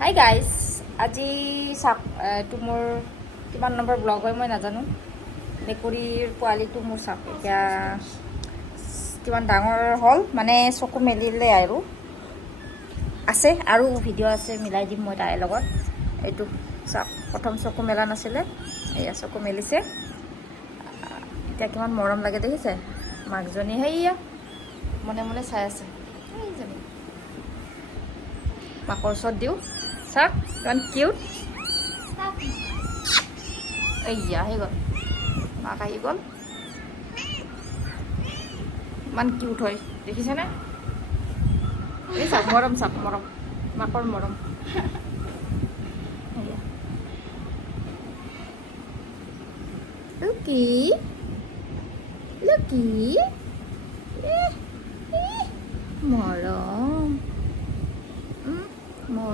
Hi guys, আজি চাওক এইটো মোৰ কিমান নম্বৰ ব্লগ হয় মই নাজানো। মেকুৰীৰ পোৱালিটো মোৰ চাওক এতিয়া কিমান ডাঙৰ হ'ল, মানে চকু মেলিলে আৰু আছে আৰু ভিডিঅ' আছে, মিলাই দিম মই তাইৰ লগত। এইটো চাওক, প্ৰথম চকু মেলা নাছিলে, এয়া চকু মেলিছে। এতিয়া কিমান মৰম লাগে দেখিছে, মাকজনী সেয়া মনে মনে চাই আছে। এইজনী মাকৰ ওচৰত দিওঁ, চাওক কিমান কিউট। এয়া আহি গ'ল, মাক আহি গ'ল, ইমান কিউট হয় দেখিছেনে? এই চাওক মৰম, চাওক মৰম, মাকৰ মৰম। লুকি লুকি মৰম মৰম।